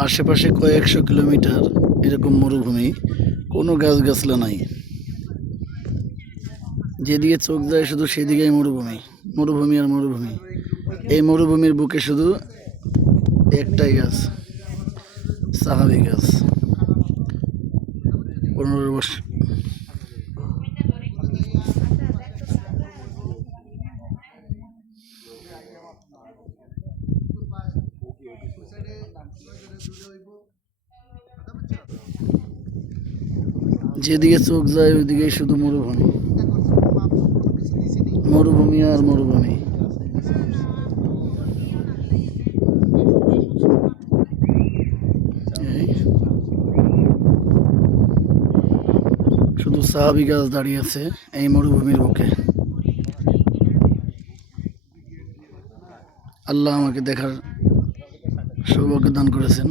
আশেপাশে কয়েকশো কিলোমিটার এরকম মরুভূমি, কোনো গাছগাছলা নাই। যেদিকে চোখ যায় শুধু সেদিকেই মরুভূমি, মরুভূমি আর মরুভূমি। এই মরুভূমির বুকে শুধু একটাই গাছ, সাহাবি গাছ। 15 বছর যেদিকে চোখ যায় ওইদিকে শুধু মরুভূমি, মরুভূমি আর মরুভূমি। শুধু সাহাবি গাছ দাঁড়িয়ে আছে এই মরুভূমির বুকে। আল্লাহ আমাকে দেখার সৌভাগ্য দান করেছেন।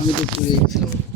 আমি তো পুড়ে গেছিলাম।